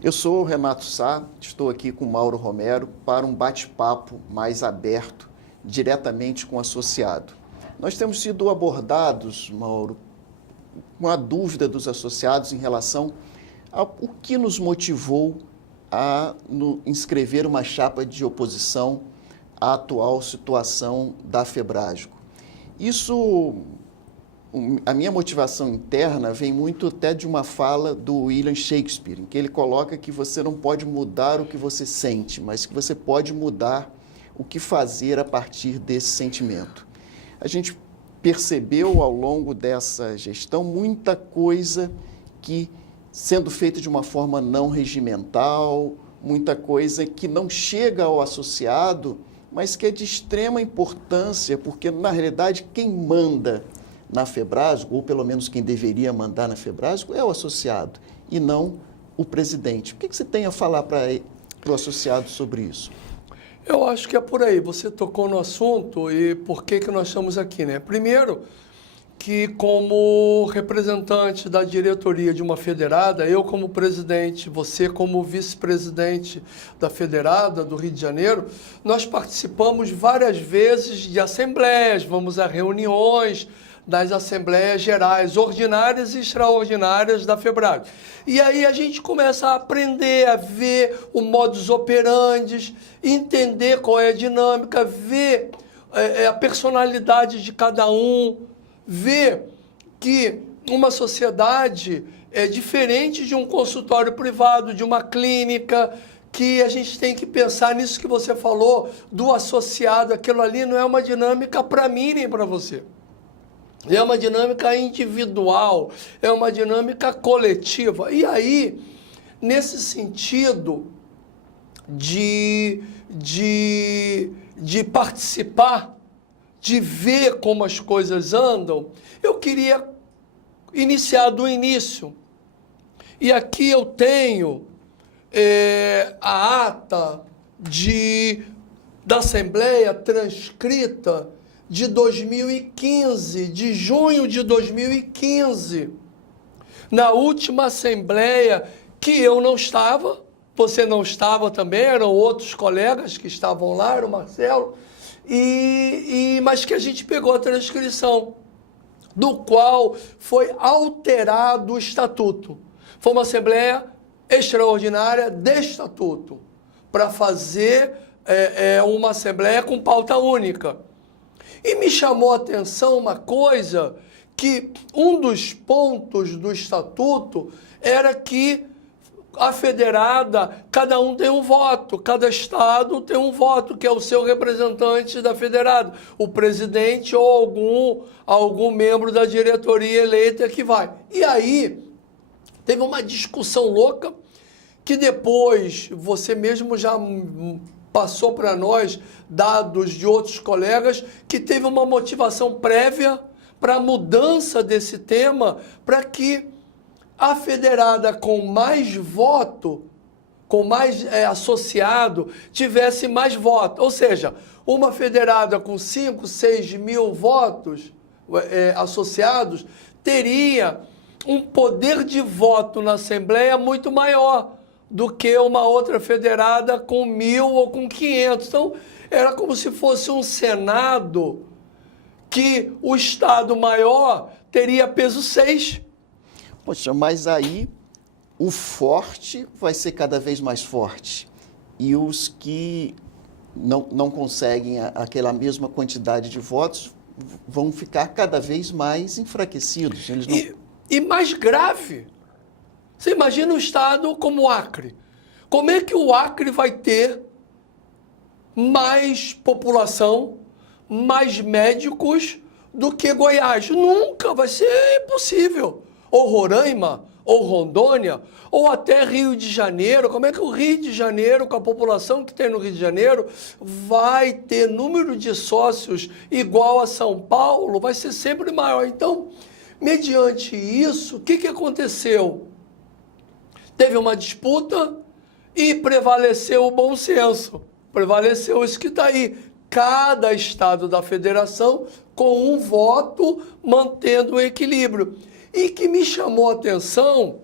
Eu sou o Renato Sá, estou aqui com Mauro Romero para um bate-papo mais aberto, diretamente com o associado. Nós temos sido abordados, Mauro, com a dúvida dos associados em relação ao que nos motivou a inscrever uma chapa de oposição à atual situação da Febrasgo. A minha motivação interna vem muito até de uma fala do William Shakespeare, em que ele coloca que você não pode mudar o que você sente, mas que você pode mudar o que fazer a partir desse sentimento. A gente percebeu ao longo dessa gestão muita coisa que, sendo feita de uma forma não regimental, muita coisa que não chega ao associado, mas que é de extrema importância, porque, na realidade, quem manda na Febrasgo, ou pelo menos quem deveria mandar na Febrasgo, é o associado e não o presidente. O que você tem a falar para o associado sobre isso? Eu acho que é por aí. Você tocou no assunto e por que nós estamos aqui, né? Primeiro, que como representante da diretoria de uma federada, eu como presidente, você como vice-presidente da federada do Rio de Janeiro, nós participamos várias vezes de assembleias, vamos a reuniões das assembleias gerais, ordinárias e extraordinárias da Febrasgo. E aí a gente começa a aprender, a ver o modus operandi, entender qual é a dinâmica, ver a personalidade de cada um, ver que uma sociedade é diferente de um consultório privado, de uma clínica, que a gente tem que pensar nisso que você falou, do associado. Aquilo ali não é uma dinâmica para mim nem para você. É uma dinâmica individual, é uma dinâmica coletiva. E aí, nesse sentido de participar, de ver como as coisas andam, eu queria iniciar do início. E aqui eu tenho a ata da Assembleia transcrita de 2015, de junho de 2015, na última Assembleia que eu não estava, você não estava também, eram outros colegas que estavam lá, era o Marcelo, mas que a gente pegou a transcrição, do qual foi alterado o estatuto. Foi uma Assembleia extraordinária de estatuto, para fazer uma Assembleia com pauta única. E me chamou a atenção uma coisa, que um dos pontos do estatuto era que a federada, cada um tem um voto, cada estado tem um voto, que é o seu representante da federada, o presidente ou algum membro da diretoria eleita que vai. E aí, teve uma discussão louca, que depois você mesmo já passou para nós dados de outros colegas, que teve uma motivação prévia para a mudança desse tema, para que a federada com mais voto, com mais associado, tivesse mais voto. Ou seja, uma federada com 5, 6 mil votos associados teria um poder de voto na Assembleia muito maior do que uma outra federada com 1.000 ou com 500. Então, era como se fosse um Senado que o Estado maior teria peso 6. Poxa, mas aí o forte vai ser cada vez mais forte. E os que não conseguem aquela mesma quantidade de votos vão ficar cada vez mais enfraquecidos. Eles não... E mais grave, você imagina um estado como o Acre. Como é que o Acre vai ter mais população, mais médicos do que Goiás? Nunca, vai ser impossível. Ou Roraima, ou Rondônia, ou até Rio de Janeiro. Como é que o Rio de Janeiro, com a população que tem no Rio de Janeiro, vai ter número de sócios igual a São Paulo? Vai ser sempre maior. Então, mediante isso, o que aconteceu? Teve uma disputa e prevaleceu o bom senso. Prevaleceu isso que está aí. Cada estado da federação com um voto mantendo o equilíbrio. E que me chamou a atenção,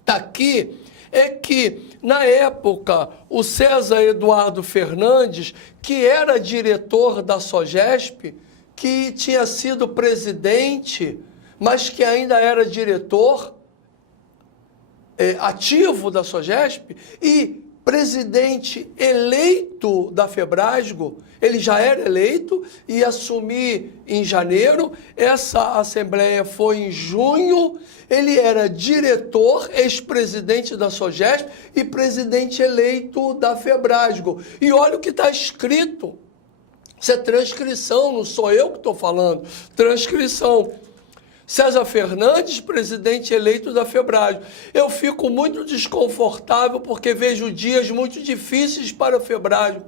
está aqui, é que, na época, o César Eduardo Fernandes, que era diretor da SOGESP, que tinha sido presidente, mas que ainda era diretor ativo da SOGESP e presidente eleito da Febrasgo, ele já era eleito e assumi em janeiro, essa assembleia foi em junho, ele era diretor, ex-presidente da SOGESP e presidente eleito da Febrasgo. E olha o que está escrito, isso é transcrição, não sou eu que estou falando, transcrição. César Fernandes, presidente eleito da Febrasgo. Eu fico muito desconfortável porque vejo dias muito difíceis para a Febrasgo.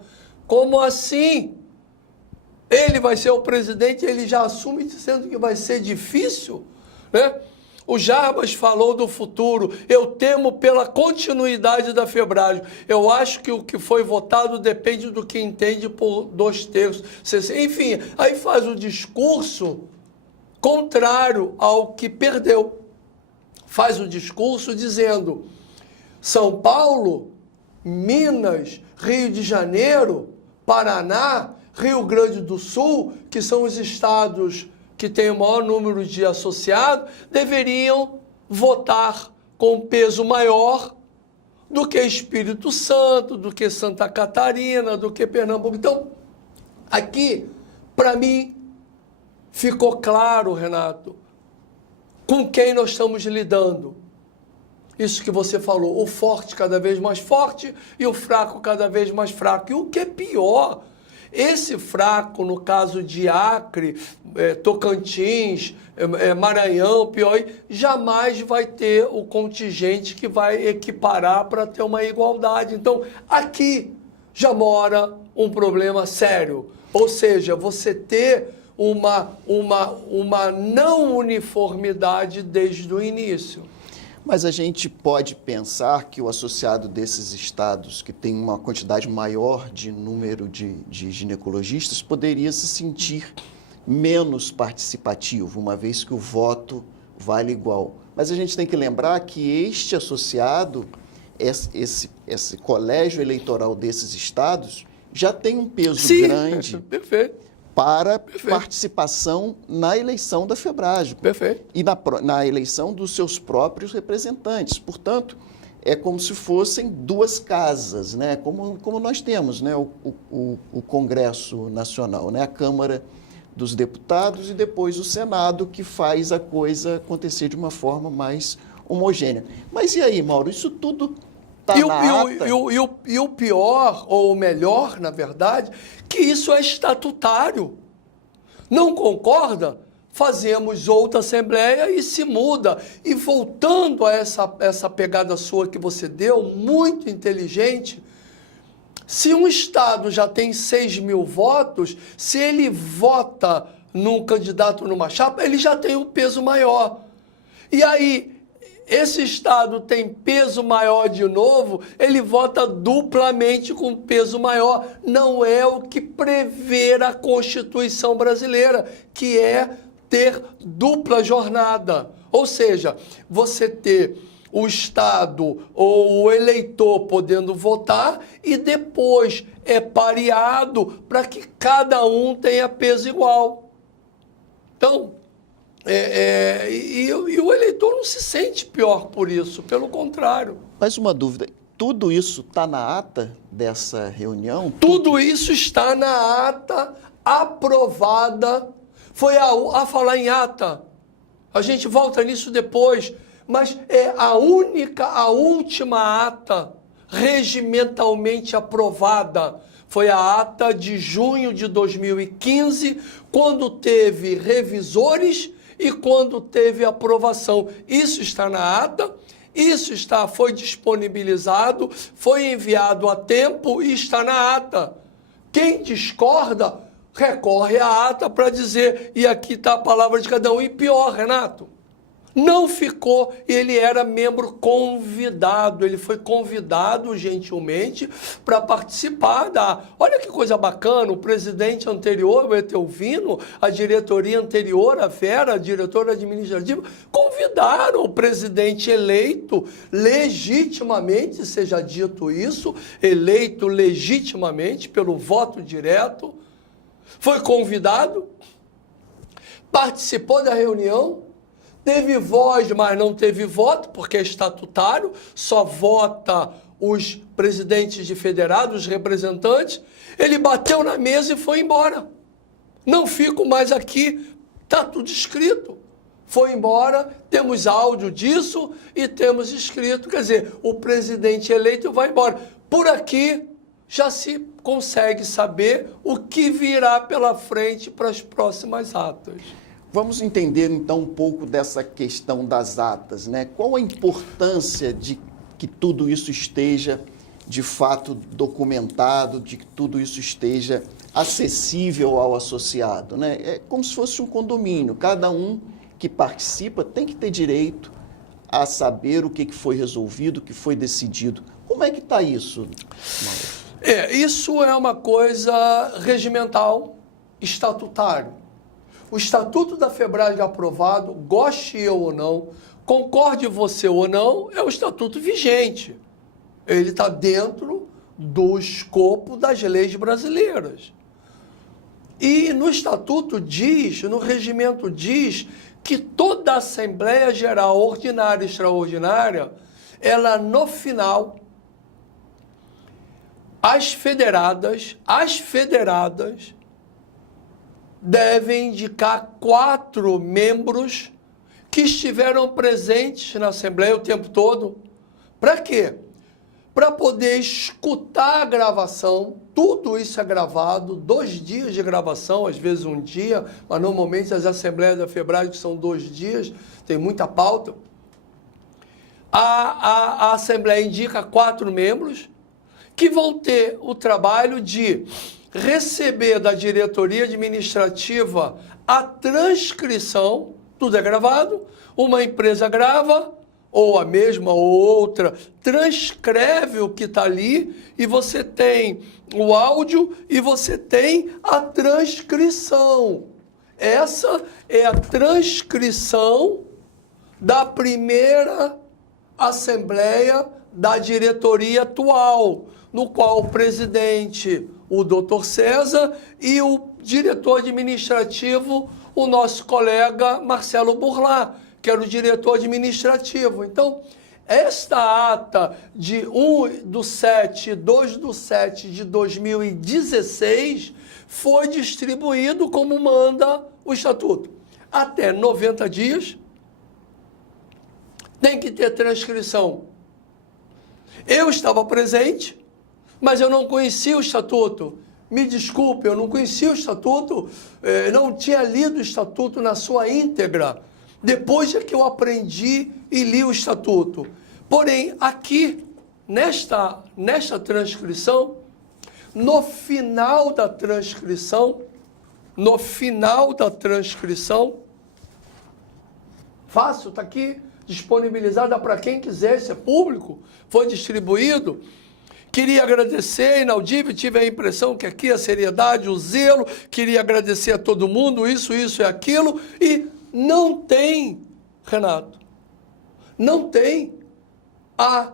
Como assim? Ele vai ser o presidente, ele já assume dizendo que vai ser difícil, né? O Jarbas falou do futuro. Eu temo pela continuidade da Febrasgo. Eu acho que o que foi votado depende do que entende por 2/3. Enfim, aí faz o discurso contrário ao que perdeu. Faz o discurso dizendo São Paulo, Minas, Rio de Janeiro, Paraná, Rio Grande do Sul, que são os estados que têm o maior número de associados, deveriam votar com peso maior do que Espírito Santo, do que Santa Catarina, do que Pernambuco. Então, aqui, para mim, ficou claro, Renato, com quem nós estamos lidando. Isso que você falou, o forte cada vez mais forte e o fraco cada vez mais fraco. E o que é pior, esse fraco, no caso de Acre, Tocantins, Maranhão, Piauí, jamais vai ter o contingente que vai equiparar para ter uma igualdade. Então, aqui já mora um problema sério. Ou seja, você ter uma não uniformidade desde o início. Mas a gente pode pensar que o associado desses estados, que tem uma quantidade maior de número de ginecologistas, poderia se sentir menos participativo, uma vez que o voto vale igual. Mas a gente tem que lembrar que este associado, esse colégio eleitoral desses estados, já tem um peso grande. Perfeito. Para participação na eleição da Febrasgo. Perfeito. E na eleição dos seus próprios representantes. Portanto, é como se fossem duas casas, né? Como nós temos, né? O Congresso Nacional, né? A Câmara dos Deputados e depois o Senado, que faz a coisa acontecer de uma forma mais homogênea. Mas e aí, Mauro, isso tudo está na ata? E o pior, ou o melhor, na verdade, que isso é estatutário. Não concorda? Fazemos outra assembleia e se muda. E voltando a essa pegada sua que você deu, muito inteligente, se um Estado já tem 6.000 votos, se ele vota num candidato numa chapa, ele já tem um peso maior. E aí, esse Estado tem peso maior de novo, ele vota duplamente com peso maior. Não é o que prevê a Constituição brasileira, que é ter dupla jornada. Ou seja, você ter o Estado ou o eleitor podendo votar e depois é pareado para que cada um tenha peso igual. Então, e o eleitor não se sente pior por isso, pelo contrário. Mas uma dúvida, tudo isso está na ata dessa reunião? Tudo isso está na ata aprovada. Foi a falar em ata, a gente volta nisso depois, mas é a última ata regimentalmente aprovada. Foi a ata de junho de 2015, quando teve revisores e quando teve aprovação. Isso está na ata, foi disponibilizado, foi enviado a tempo e está na ata. Quem discorda, recorre à ata para dizer, e aqui está a palavra de cada um. E pior, Renato, Não ficou, ele era membro convidado, ele foi convidado gentilmente para participar da... Olha que coisa bacana, o presidente anterior, o Etelvino, a diretoria anterior, a Vera, a diretora administrativa, convidaram o presidente eleito legitimamente, seja dito isso, eleito legitimamente pelo voto direto, foi convidado, participou da reunião, teve voz, mas não teve voto, porque é estatutário, só vota os presidentes de federado, os representantes. Ele bateu na mesa e foi embora. Não fico mais aqui, está tudo escrito. Foi embora, temos áudio disso e temos escrito. Quer dizer, o presidente eleito vai embora. Por aqui já se consegue saber o que virá pela frente para as próximas atas. Vamos entender, então, um pouco dessa questão das atas, né? Qual a importância de que tudo isso esteja, de fato, documentado, de que tudo isso esteja acessível ao associado, né? É como se fosse um condomínio. Cada um que participa tem que ter direito a saber o que foi resolvido, o que foi decidido. Como é que está isso, Mauro? Isso é uma coisa regimental, estatutário. O Estatuto da FEBRASG aprovado, goste eu ou não, concorde você ou não, é o Estatuto vigente. Ele está dentro do escopo das leis brasileiras. E no Estatuto diz, no regimento diz, que toda Assembleia Geral ordinária e extraordinária, ela no final, as federadas devem indicar 4 membros que estiveram presentes na Assembleia o tempo todo. Para quê? Para poder escutar a gravação, tudo isso é gravado, 2 dias de gravação, às vezes 1 dia, mas normalmente as Assembleias da FEBRASG são 2 dias, tem muita pauta. A Assembleia indica 4 membros que vão ter o trabalho de receber da diretoria administrativa a transcrição, tudo é gravado, uma empresa grava, ou a mesma ou outra, transcreve o que está ali, e você tem o áudio e você tem a transcrição. Essa é a transcrição da primeira Assembleia da diretoria atual, no qual o presidente, o doutor César, e o diretor administrativo, o nosso colega Marcelo Burlá, que era o diretor administrativo. Então, esta ata de 2/7 de 2016 foi distribuído como manda o Estatuto. Até 90 dias tem que ter transcrição. Eu estava presente, mas eu não conhecia o Estatuto. Me desculpe, eu não conhecia o Estatuto, não tinha lido o Estatuto na sua íntegra. Depois é que eu aprendi e li o Estatuto. Porém, aqui, nesta transcrição, no final da transcrição, fácil, está aqui, disponibilizada para quem quiser, isso é público, foi distribuído. Queria agradecer, inaudível, tive a impressão que aqui a seriedade, o zelo, queria agradecer a todo mundo, isso e aquilo, e não tem, Renato, não tem a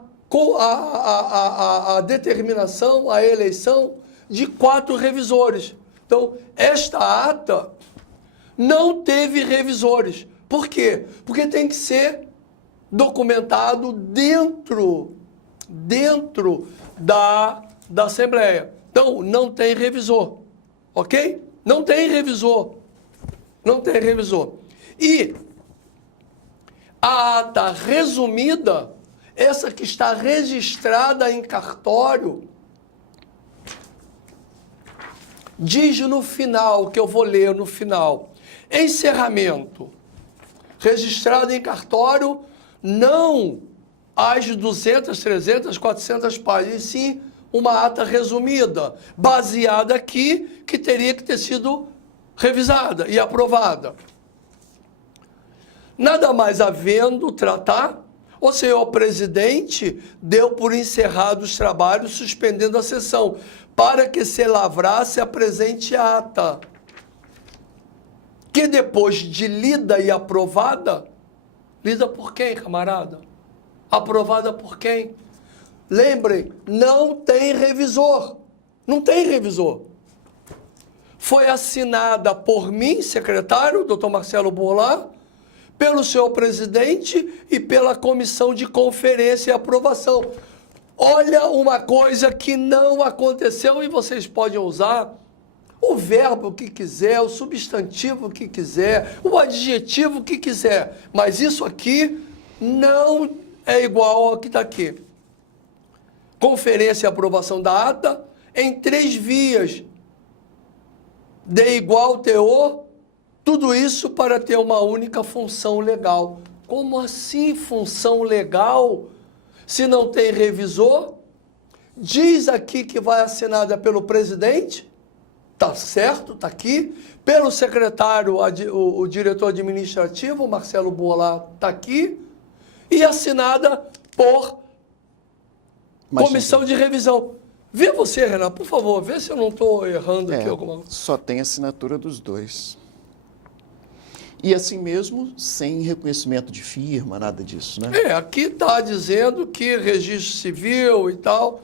determinação, a eleição de 4 revisores. Então, esta ata não teve revisores. Por quê? Porque tem que ser documentado dentro da Assembleia. Então, não tem revisor, ok? Não tem revisor. E a ata resumida, essa que está registrada em cartório, diz no final, que eu vou ler no final, encerramento, registrado em cartório, não as 200, 300, 400 páginas, sim uma ata resumida, baseada aqui, que teria que ter sido revisada e aprovada. Nada mais havendo tratar, o senhor presidente deu por encerrados os trabalhos, suspendendo a sessão, para que se lavrasse a presente ata, que depois de lida e aprovada, lida por quem, camarada? Aprovada por quem? Lembrem, não tem revisor. Não tem revisor. Foi assinada por mim, secretário, doutor Marcelo Bourlat, pelo senhor presidente e pela comissão de conferência e aprovação. Olha uma coisa que não aconteceu e vocês podem usar o verbo que quiser, o substantivo que quiser, o adjetivo que quiser, mas isso aqui não é igual ao que está aqui. Conferência e aprovação da ata em 3 vias, de igual teor, tudo isso para ter uma única função legal. Como assim função legal? Se não tem revisor, diz aqui que vai assinada pelo presidente, tá certo, tá aqui, pelo secretário, o diretor administrativo, Marcelo Bourlat, tá aqui, e assinada por comissão de revisão. Vê você, Renato, por favor, vê se eu não estou errando aqui alguma coisa. Só tem assinatura dos dois. E assim mesmo, sem reconhecimento de firma, nada disso, né? Aqui está dizendo que registro civil e tal.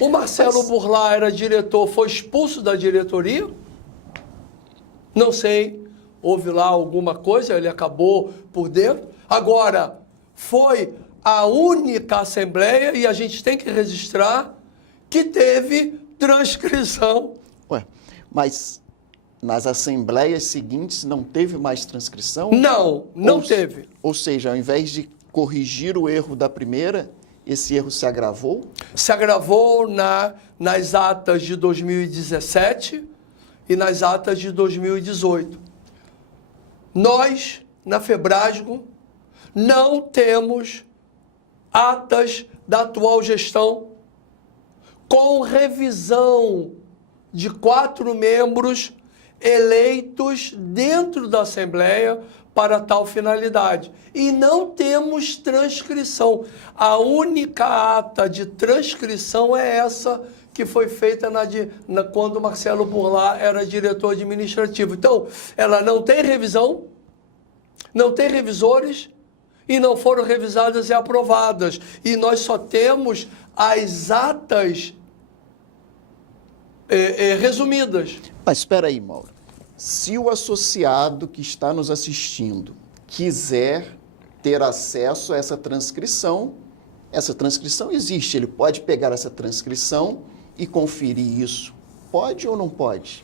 O Marcelo Bourlat era diretor, foi expulso da diretoria. Não sei, houve lá alguma coisa, ele acabou por dentro. Agora, foi a única assembleia, e a gente tem que registrar, que teve transcrição. Ué, mas nas assembleias seguintes não teve mais transcrição? Não teve. Ou seja, ao invés de corrigir o erro da primeira, esse erro se agravou? Se agravou nas atas de 2017 e nas atas de 2018. Nós, na Febrasgo, não temos atas da atual gestão com revisão de 4 membros eleitos dentro da Assembleia para tal finalidade. E não temos transcrição. A única ata de transcrição é essa que foi feita quando Marcelo Bourlat era diretor administrativo. Então, ela não tem revisão, não tem revisores, e não foram revisadas e aprovadas. E nós só temos as atas resumidas. Mas espera aí, Mauro. Se o associado que está nos assistindo quiser ter acesso a essa transcrição existe. Ele pode pegar essa transcrição e conferir isso. Pode ou não pode?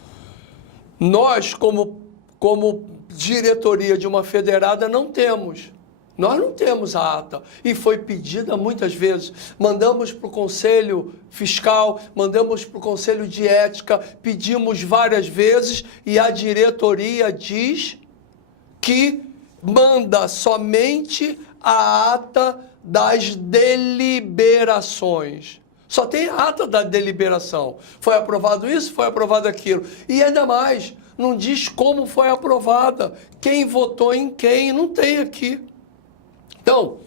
Nós, como diretoria de uma federada, não temos. Nós não temos a ata, e foi pedida muitas vezes. Mandamos para o Conselho Fiscal, mandamos para o Conselho de Ética, pedimos várias vezes, e a diretoria diz que manda somente a ata das deliberações. Só tem a ata da deliberação. Foi aprovado isso, foi aprovado aquilo. E ainda mais, não diz como foi aprovada, quem votou em quem, não tem aqui. Então,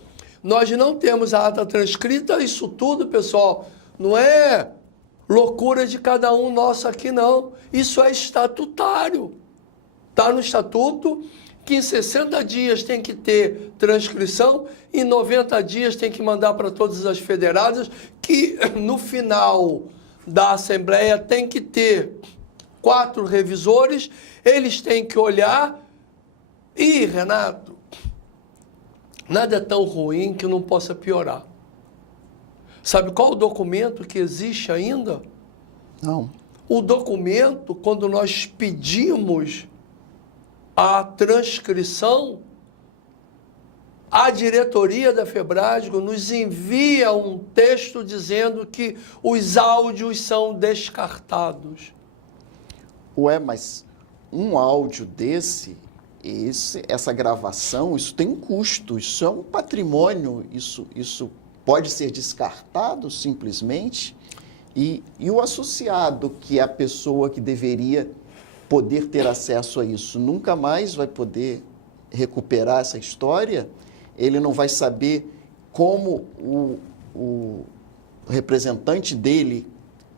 nós não temos a ata transcrita, isso tudo, pessoal, não é loucura de cada um nosso aqui, não. Isso é estatutário. Está no estatuto que em 60 dias tem que ter transcrição, e em 90 dias tem que mandar para todas as federadas, que no final da Assembleia tem que ter 4 revisores, eles têm que olhar. E, Renato, nada é tão ruim que não possa piorar. Sabe qual o documento que existe ainda? Não. O documento, quando nós pedimos a transcrição, a diretoria da Febrasgo nos envia um texto dizendo que os áudios são descartados. Ué, mas um áudio desse... essa gravação, isso tem um custo, isso é um patrimônio, isso pode ser descartado simplesmente, e o associado, que é a pessoa que deveria poder ter acesso a isso, nunca mais vai poder recuperar essa história, ele não vai saber como o representante dele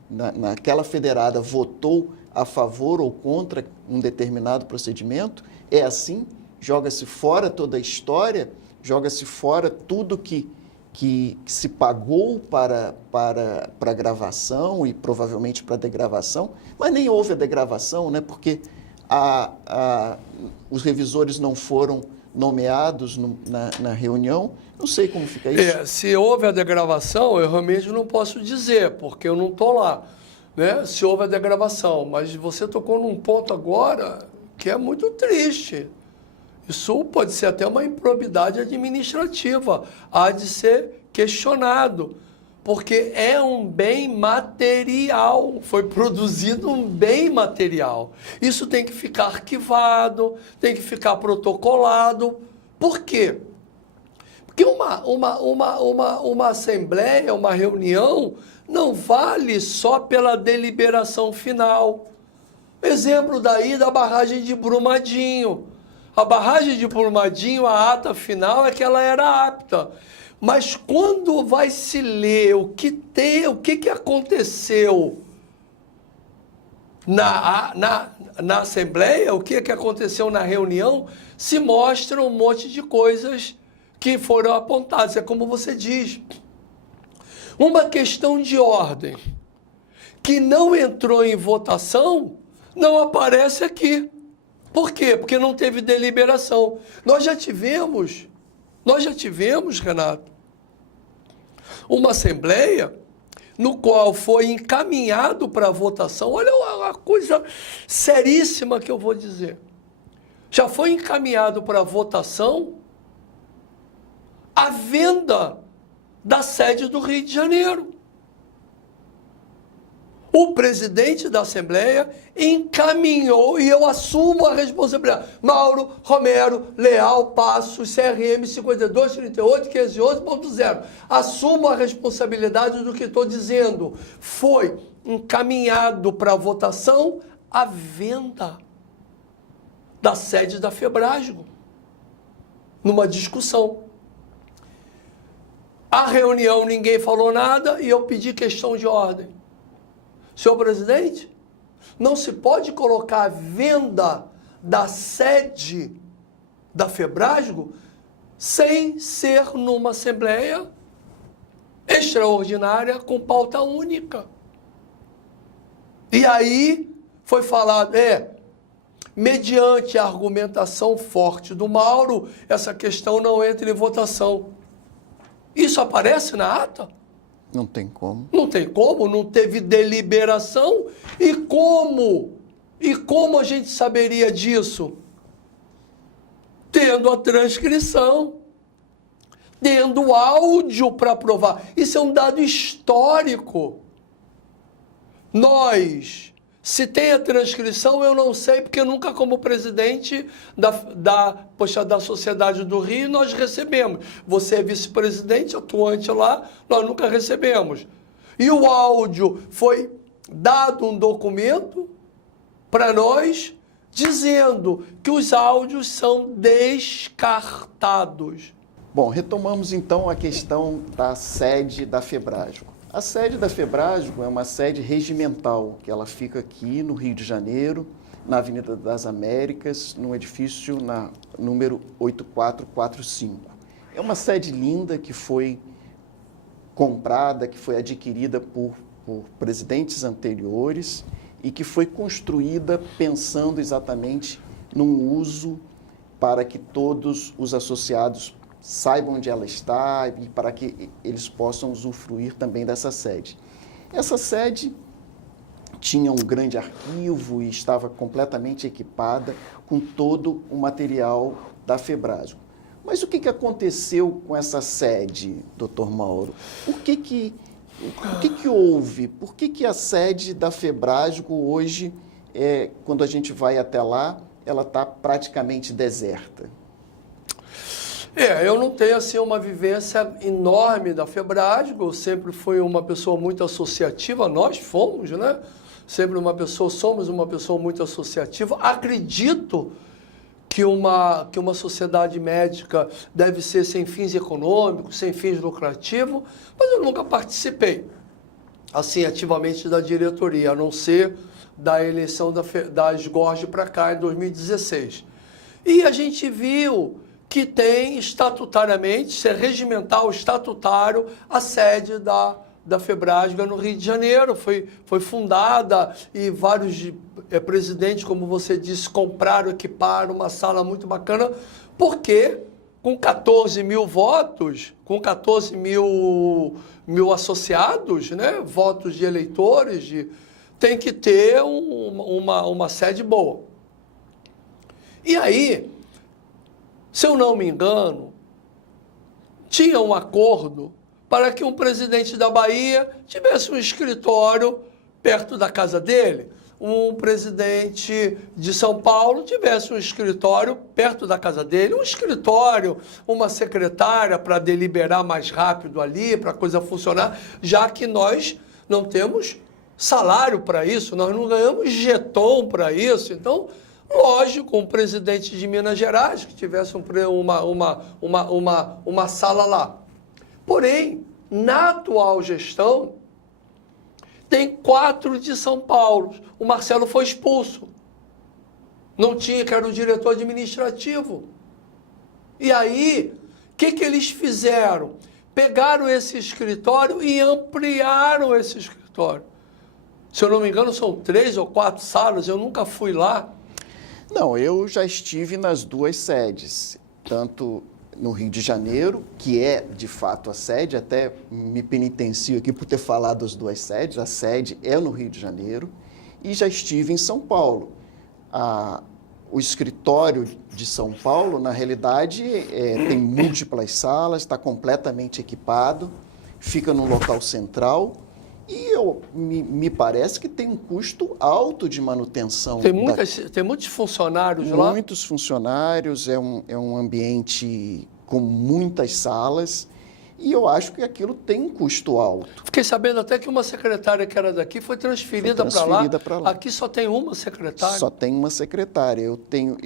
naquela federada votou a favor ou contra um determinado procedimento. É assim, joga-se fora toda a história, joga-se fora tudo que se pagou para a gravação e provavelmente para a degravação, mas nem houve a degravação, né? Porque os revisores não foram nomeados na reunião. Não sei como fica isso. Se houve a degravação, eu realmente não posso dizer, porque eu não estou lá, né? Se houve a degravação, mas você tocou num ponto agora que é muito triste. Isso pode ser até uma improbidade administrativa, há de ser questionado, porque é um bem material, foi produzido um bem material. Isso tem que ficar arquivado, tem que ficar protocolado. Por quê? Porque uma assembleia, uma reunião, não vale só pela deliberação final. Exemplo daí da barragem de Brumadinho. A barragem de Brumadinho, a ata final é que ela era apta. Mas quando vai se ler o que aconteceu na Assembleia, o que aconteceu na reunião, se mostra um monte de coisas que foram apontadas. É como você diz, uma questão de ordem que não entrou em votação, não aparece aqui. Por quê? Porque não teve deliberação. Nós já tivemos, Renato, uma assembleia no qual foi encaminhado para votação. Olha uma coisa seríssima que eu vou dizer. Já foi encaminhado para votação a venda da sede do Rio de Janeiro. O presidente da Assembleia encaminhou, e eu assumo a responsabilidade, Mauro Romero Leal Passos, CRM 5238-511.0. Assumo a responsabilidade do que estou dizendo. Foi encaminhado para votação a venda da sede da Febrasgo, numa discussão. A reunião ninguém falou nada e eu pedi questão de ordem. Senhor presidente, não se pode colocar a venda da sede da Febrasgo sem ser numa assembleia extraordinária com pauta única. E aí foi falado, mediante a argumentação forte do Mauro, essa questão não entra em votação. Isso aparece na ata? Não tem como. Não tem como, não teve deliberação. E como a gente saberia disso? Tendo a transcrição, tendo áudio para provar. Isso é um dado histórico. Se tem a transcrição, eu não sei, porque nunca, como presidente da Sociedade do Rio, nós recebemos. Você é vice-presidente, atuante lá, nós nunca recebemos. E o áudio foi dado um documento para nós, dizendo que os áudios são descartados. Bom, retomamos então a questão da sede da Febrasgo. A sede da Febrasgo é uma sede regimental, que ela fica aqui no Rio de Janeiro, na Avenida das Américas, no edifício número 8445. É uma sede linda que foi comprada, que foi adquirida por presidentes anteriores e que foi construída pensando exatamente num uso para que todos os associados saibam onde ela está e para que eles possam usufruir também dessa sede. Essa sede tinha um grande arquivo e estava completamente equipada com todo o material da Febrasgo. Mas o que aconteceu com essa sede, doutor Mauro? O que houve? Por que a sede da Febrasgo hoje, quando a gente vai até lá, ela está praticamente deserta? Eu não tenho assim uma vivência enorme da Febrasgo, eu sempre fui uma pessoa muito associativa, nós fomos, né? Somos uma pessoa muito associativa. Acredito que que uma sociedade médica deve ser sem fins econômicos, sem fins lucrativos, mas eu nunca participei, assim, ativamente da diretoria, a não ser da eleição da SGORG para cá em 2016. E a gente viu que tem estatutariamente, se é regimental, estatutário, a sede da FEBRASGA no Rio de Janeiro. Foi fundada e vários presidentes, como você disse, compraram, equiparam uma sala muito bacana, porque com 14 mil votos, com 14 mil associados, né, votos de eleitores, tem que ter uma sede boa. E aí, se eu não me engano, tinha um acordo para que um presidente da Bahia tivesse um escritório perto da casa dele, um presidente de São Paulo tivesse um escritório perto da casa dele, um escritório, uma secretária para deliberar mais rápido ali, para a coisa funcionar, já que nós não temos salário para isso, nós não ganhamos jeton para isso. Então, lógico, um presidente de Minas Gerais que tivesse uma sala lá. Porém, na atual gestão, tem 4 de São Paulo. O Marcelo foi expulso. Não tinha, que era o diretor administrativo. E aí, o que eles fizeram? Pegaram esse escritório e ampliaram esse escritório. Se eu não me engano, são 3 ou 4 salas, eu nunca fui lá. Não, eu já estive nas 2 sedes, tanto no Rio de Janeiro, que é de fato a sede, até me penitencio aqui por ter falado das 2 sedes, a sede é no Rio de Janeiro, e já estive em São Paulo. O escritório de São Paulo, na realidade, tem múltiplas salas, está completamente equipado, fica num local central, e me parece que tem um custo alto de manutenção. Tem muitos funcionários lá? Muitos funcionários, é um ambiente com muitas salas, e eu acho que aquilo tem um custo alto. Fiquei sabendo até que uma secretária que era daqui foi transferida para lá. Aqui só tem uma secretária? Só tem uma secretária. Eu tenho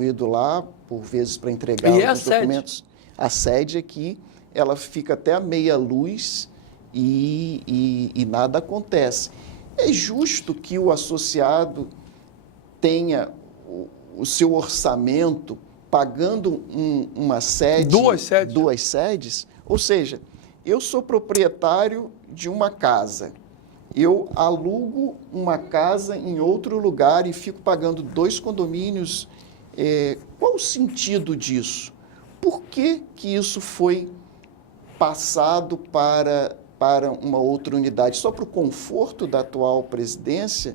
ido lá, por vezes, para entregar os documentos. A sede aqui, ela fica até a meia luz, e nada acontece. É justo que o associado tenha o seu orçamento pagando uma sede... 2 sedes? 2 sedes. Ou seja, eu sou proprietário de uma casa. Eu alugo uma casa em outro lugar e fico pagando 2 condomínios. Qual o sentido disso? Por que isso foi passado para uma outra unidade? Só para o conforto da atual presidência?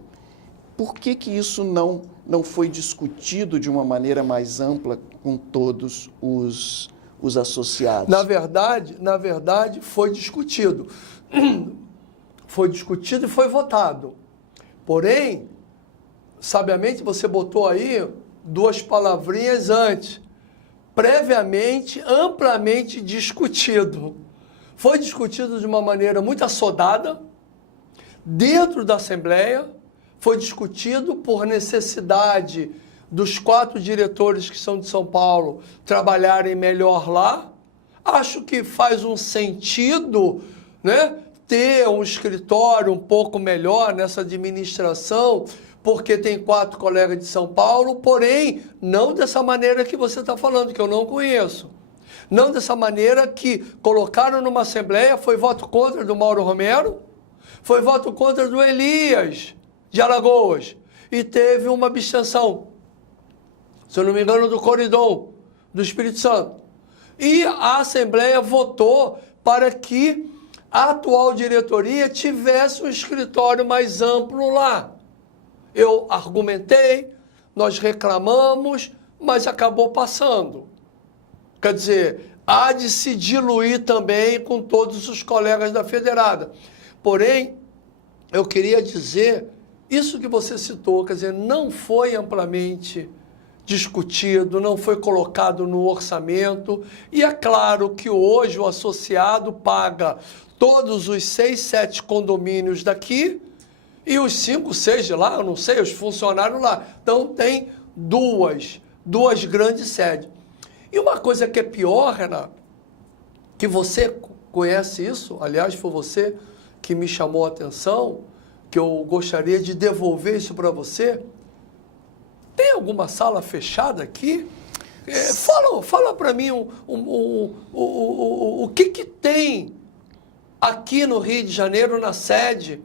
Por que isso não foi discutido de uma maneira mais ampla com todos os associados? Na verdade, foi discutido. Foi discutido e foi votado. Porém, sabiamente, você botou aí 2 palavrinhas antes. Previamente, amplamente discutido. Foi discutido de uma maneira muito assodada, dentro da Assembleia, foi discutido por necessidade dos 4 diretores que são de São Paulo trabalharem melhor lá. Acho que faz um sentido, né, ter um escritório um pouco melhor nessa administração, porque tem 4 colegas de São Paulo, porém, não dessa maneira que você está falando, que eu não conheço. Não dessa maneira que colocaram numa Assembleia, foi voto contra do Mauro Romero, foi voto contra do Elias de Alagoas, e teve uma abstenção, se eu não me engano, do Coridon, do Espírito Santo. E a Assembleia votou para que a atual diretoria tivesse um escritório mais amplo lá. Eu argumentei, nós reclamamos, mas acabou passando. Quer dizer, há de se diluir também com todos os colegas da federada. Porém, eu queria dizer, isso que você citou, quer dizer, não foi amplamente discutido, não foi colocado no orçamento, e é claro que hoje o associado paga todos os 6, 7 condomínios daqui e os 5, 6 de lá, eu não sei, os funcionários lá. Então tem duas duas grandes sedes. E uma coisa que é pior, Renato, que você conhece isso, aliás, foi você que me chamou a atenção, que eu gostaria de devolver isso para você. Tem alguma sala fechada aqui? Fala para mim o que tem aqui no Rio de Janeiro, na sede.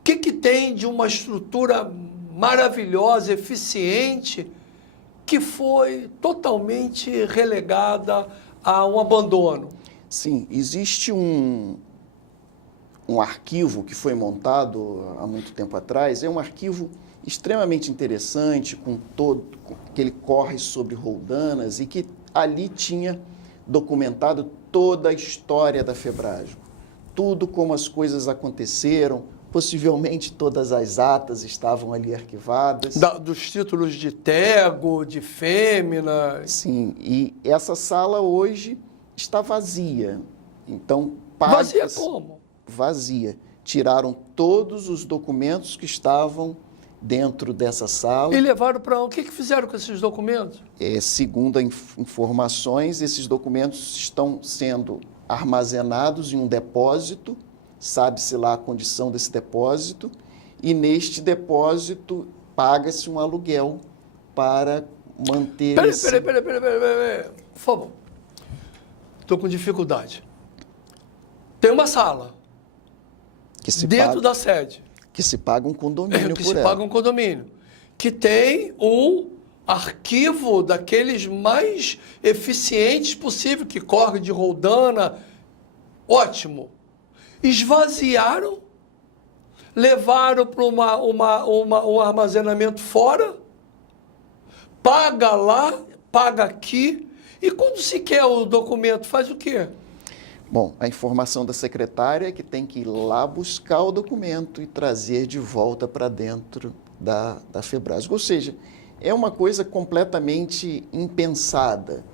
O que tem de uma estrutura maravilhosa, eficiente, que foi totalmente relegada a um abandono? Sim, existe um arquivo que foi montado há muito tempo atrás, é um arquivo extremamente interessante, que ele corre sobre roldanas e que ali tinha documentado toda a história da Febrasgo, tudo como as coisas aconteceram, possivelmente todas as atas estavam ali arquivadas. Dos títulos de Tego, de Fêmina. Sim, e essa sala hoje está vazia. Então, vazia como? Vazia. Tiraram todos os documentos que estavam dentro dessa sala. E levaram para onde? O que fizeram com esses documentos? Segundo informações, esses documentos estão sendo armazenados em um depósito, sabe-se lá a condição desse depósito, e neste depósito paga-se um aluguel para manter Peraí, por favor. Estou com dificuldade. Tem uma sala dentro da sede. Que se paga um condomínio que se paga um condomínio. Que tem um arquivo daqueles mais eficientes possível, que corre de roldana. Ótimo. Esvaziaram, levaram para um armazenamento fora, paga lá, paga aqui, e quando se quer o documento, faz o quê? Bom, a informação da secretária é que tem que ir lá buscar o documento e trazer de volta para dentro da Febrasgo. Ou seja, é uma coisa completamente impensada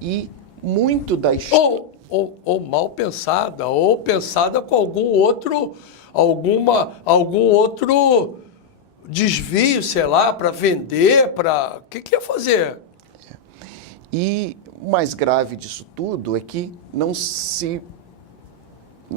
e muito da história... Ou mal pensada, ou pensada com algum outro desvio, sei lá, para vender, para... O que ia fazer? E o mais grave disso tudo é que não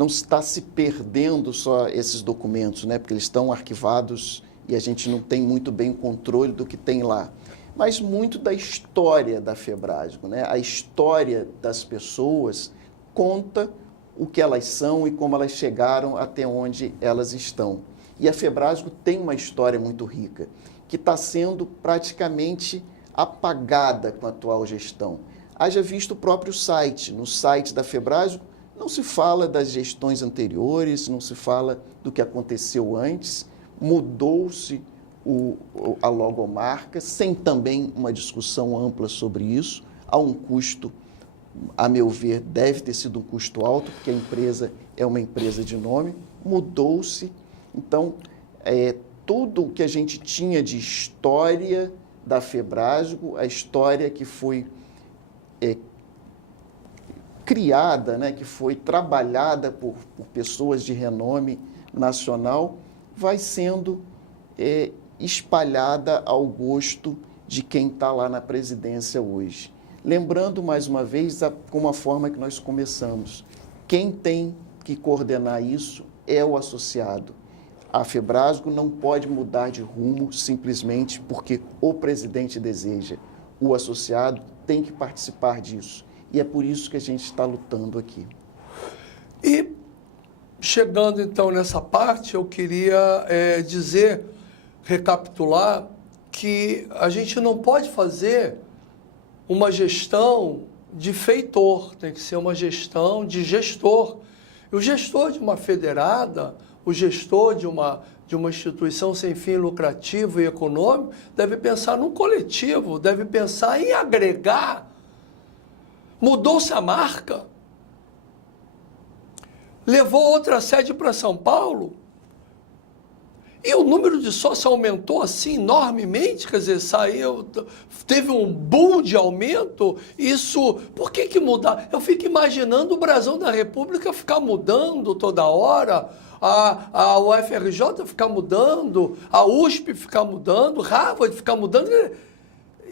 está se perdendo só esses documentos, né? Porque eles estão arquivados e a gente não tem muito bem o controle do que tem lá. Mas muito da história da Febrasgo, né? A história das pessoas conta o que elas são e como elas chegaram até onde elas estão. E a Febrasgo tem uma história muito rica, que está sendo praticamente apagada com a atual gestão. Haja visto o próprio site. No site da Febrasgo não se fala das gestões anteriores, não se fala do que aconteceu antes, mudou-se a logomarca, sem também uma discussão ampla sobre isso, há um custo, a meu ver, deve ter sido um custo alto, porque a empresa é uma empresa de nome, mudou-se. Então, tudo o que a gente tinha de história da Febrasgo, a história que foi criada, né, que foi trabalhada por pessoas de renome nacional, vai sendo espalhada ao gosto de quem está lá na presidência hoje. Lembrando, mais uma vez, como a forma que nós começamos. Quem tem que coordenar isso é o associado. A Febrasgo não pode mudar de rumo simplesmente porque o presidente deseja. O associado tem que participar disso. E é por isso que a gente está lutando aqui. E, chegando então nessa parte, eu queria recapitular, que a gente não pode fazer uma gestão de feitor, tem que ser uma gestão de gestor. E o gestor de uma federada, o gestor de uma instituição sem fim lucrativo e econômico, deve pensar num coletivo, deve pensar em agregar. Mudou-se a marca, levou outra sede para São Paulo, e o número de sócios aumentou assim enormemente, quer dizer, teve um boom de aumento. Isso, por que mudar? Eu fico imaginando o Brasão da República ficar mudando toda hora, a UFRJ ficar mudando, a USP ficar mudando, Harvard ficar mudando.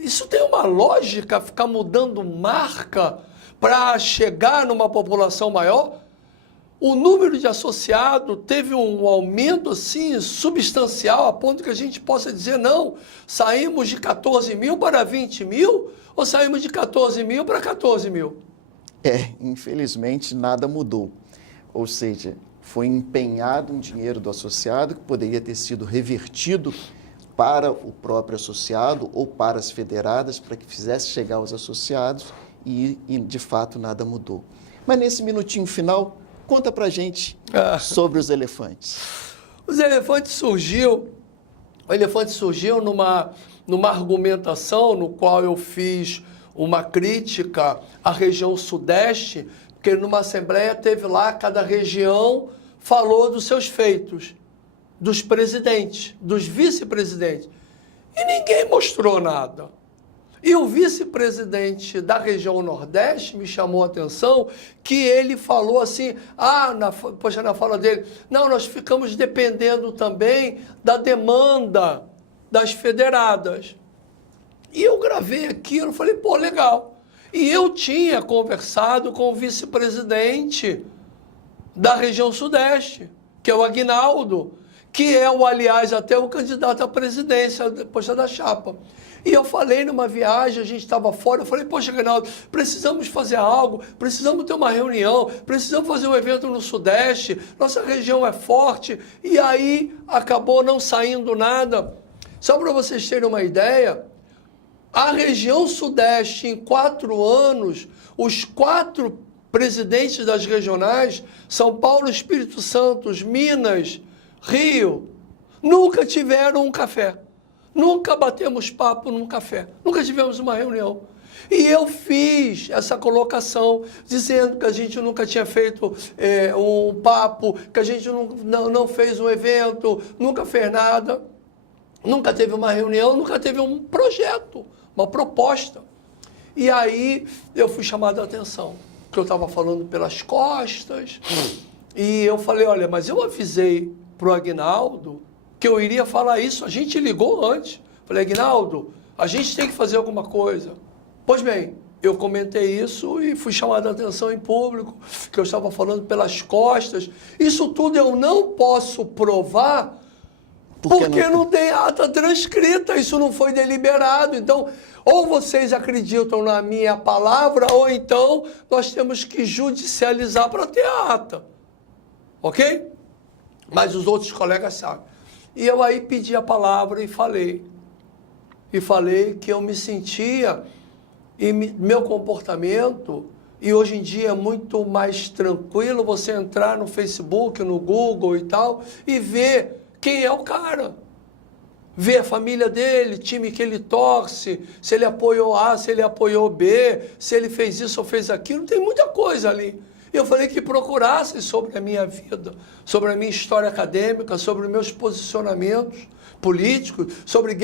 isso tem uma lógica, ficar mudando marca para chegar numa população maior? O número de associados teve um aumento assim substancial a ponto que a gente possa dizer, não, saímos de 14 mil para 20 mil ou saímos de 14 mil para 14 mil? Infelizmente nada mudou. Ou seja, foi empenhado um dinheiro do associado que poderia ter sido revertido para o próprio associado ou para as federadas, para que fizesse chegar aos associados e de fato nada mudou. Mas nesse minutinho final, conta pra gente sobre os elefantes. O elefante surgiu numa argumentação no qual eu fiz uma crítica à região sudeste, porque numa assembleia teve lá, cada região falou dos seus feitos, dos presidentes, dos vice-presidentes, e ninguém mostrou nada. E o vice-presidente da região Nordeste me chamou a atenção que ele falou assim, na fala dele, não, nós ficamos dependendo também da demanda das federadas. E eu gravei aquilo, falei, pô, legal. E eu tinha conversado com o vice-presidente da região Sudeste, que é o Aguinaldo, que é, aliás, até o candidato à presidência depois da chapa. E eu falei numa viagem, a gente estava fora, eu falei, poxa, Aguinaldo, precisamos fazer algo, precisamos ter uma reunião, precisamos fazer um evento no Sudeste, nossa região é forte, e aí acabou não saindo nada. Só para vocês terem uma ideia, a região Sudeste, em 4 anos, os 4 presidentes das regionais, São Paulo, Espírito Santo, Minas, Rio, nunca tiveram um café. Nunca batemos papo num café, nunca tivemos uma reunião. E eu fiz essa colocação, dizendo que a gente nunca tinha feito um papo, que a gente não fez um evento, nunca fez nada, nunca teve uma reunião, nunca teve um projeto, uma proposta. E aí eu fui chamado a atenção, porque eu estava falando pelas costas, e eu falei, olha, mas eu avisei para o Aguinaldo que eu iria falar isso, a gente ligou antes. Falei, Aguinaldo, a gente tem que fazer alguma coisa. Pois bem, eu comentei isso e fui chamado a atenção em público, que eu estava falando pelas costas. Isso tudo eu não posso provar, porque não tem ata transcrita, isso não foi deliberado. Então, ou vocês acreditam na minha palavra, ou então nós temos que judicializar para ter a ata. Ok? Mas os outros colegas sabem. E eu aí pedi a palavra e falei. E falei que eu me sentia, e meu comportamento, e hoje em dia é muito mais tranquilo você entrar no Facebook, no Google e tal, e ver quem é o cara. Ver a família dele, time que ele torce, se ele apoiou A, se ele apoiou B, se ele fez isso ou fez aquilo, tem muita coisa ali. Eu falei que procurasse sobre a minha vida, sobre a minha história acadêmica, sobre os meus posicionamentos políticos, sobre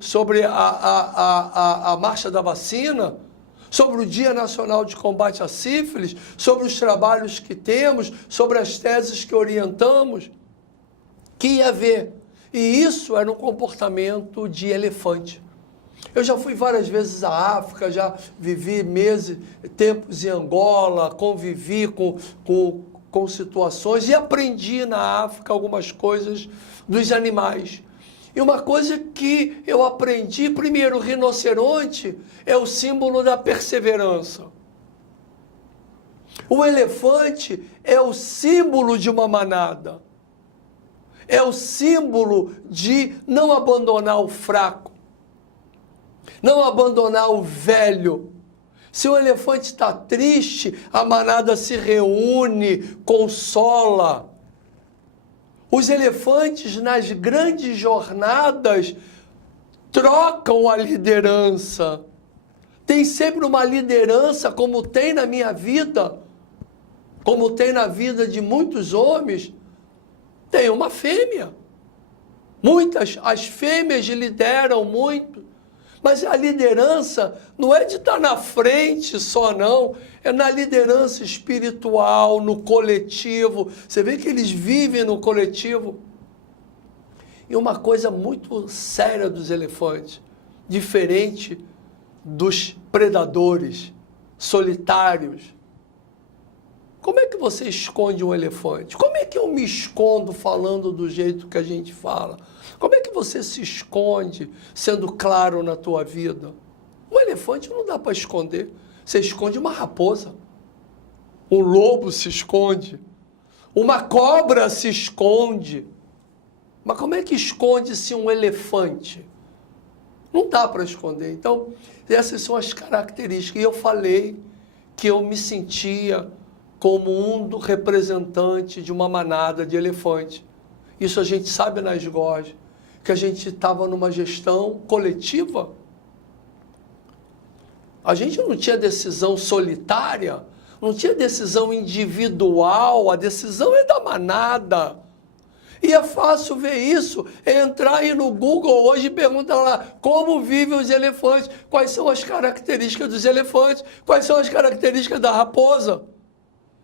sobre a marcha da vacina, sobre o Dia Nacional de Combate à Sífilis, sobre os trabalhos que temos, sobre as teses que orientamos, que ia ver. E isso era um comportamento de elefante. Eu já fui várias vezes à África, já vivi tempos em Angola, convivi com situações e aprendi na África algumas coisas dos animais. E uma coisa que eu aprendi, primeiro, o rinoceronte é o símbolo da perseverança. O elefante é o símbolo de uma manada. É o símbolo de não abandonar o fraco. Não abandonar o velho. Se o elefante está triste, a manada se reúne, consola. Os elefantes, nas grandes jornadas, trocam a liderança. Tem sempre uma liderança, como tem na minha vida, como tem na vida de muitos homens, tem uma fêmea. As fêmeas lideram muito. Mas a liderança não é de estar na frente só, não. É na liderança espiritual, no coletivo. Você vê que eles vivem no coletivo. E uma coisa muito séria dos elefantes, diferente dos predadores solitários. Como é que você esconde um elefante? Como é que eu me escondo falando do jeito que a gente fala? Como é que você se esconde sendo claro na tua vida? Um elefante não dá para esconder. Você esconde uma raposa. Um lobo se esconde. Uma cobra se esconde. Mas como é que esconde-se um elefante? Não dá para esconder. Então, essas são as características. E eu falei que eu me sentia como um representante de uma manada de elefante. Isso a gente sabe na SGOS, que a gente estava numa gestão coletiva. A gente não tinha decisão solitária, não tinha decisão individual, a decisão é da manada. E é fácil ver isso, é entrar aí no Google hoje e perguntar lá como vivem os elefantes, quais são as características dos elefantes, quais são as características da raposa.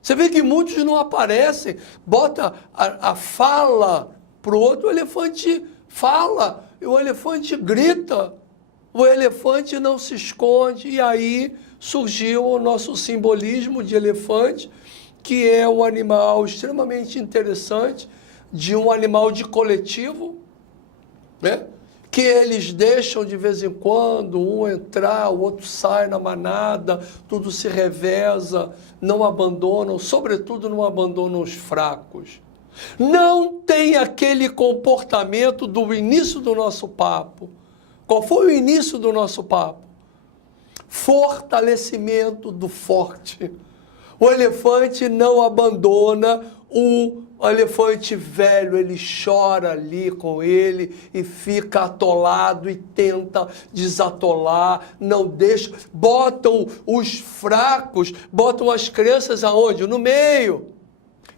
Você vê que muitos não aparecem, bota a fala para o outro, o elefante fala, o elefante grita, o elefante não se esconde, e aí surgiu o nosso simbolismo de elefante, que é um animal extremamente interessante, de um animal de coletivo, né? Que eles deixam de vez em quando um entrar, o outro sai na manada, tudo se reveza, não abandonam, sobretudo não abandonam os fracos. Não tem aquele comportamento do início do nosso papo. Qual foi o início do nosso papo? Fortalecimento do forte. O elefante não abandona o elefante velho, ele chora ali com ele e fica atolado e tenta desatolar, não deixa. Botam os fracos, botam as crianças aonde? No meio.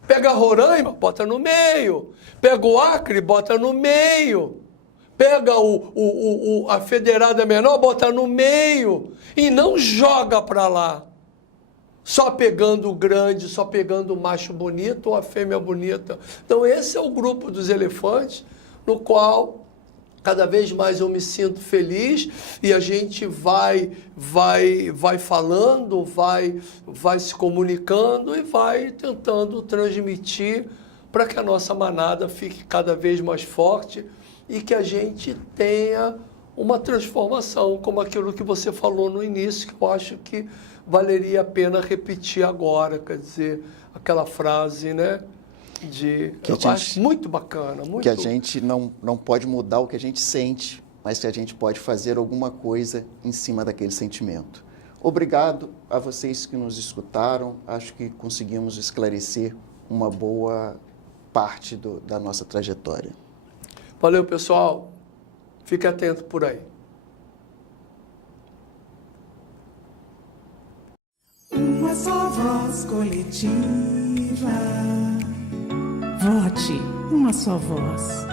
Pega a Roraima, bota no meio. Pega o Acre, bota no meio. Pega a Federada Menor, bota no meio. E não joga para lá. Só pegando o grande, só pegando o macho bonito ou a fêmea bonita. Então esse é o grupo dos elefantes, no qual cada vez mais eu me sinto feliz e a gente vai falando, vai se comunicando e vai tentando transmitir para que a nossa manada fique cada vez mais forte e que a gente tenha uma transformação, como aquilo que você falou no início, que eu acho que valeria a pena repetir agora, quer dizer, aquela frase, né? Eu acho muito bacana. Muito... Que a gente não pode mudar o que a gente sente, mas que a gente pode fazer alguma coisa em cima daquele sentimento. Obrigado a vocês que nos escutaram, acho que conseguimos esclarecer uma boa parte da nossa trajetória. Valeu, pessoal. Fique atento por aí. Uma só voz coletiva. Vote uma só voz.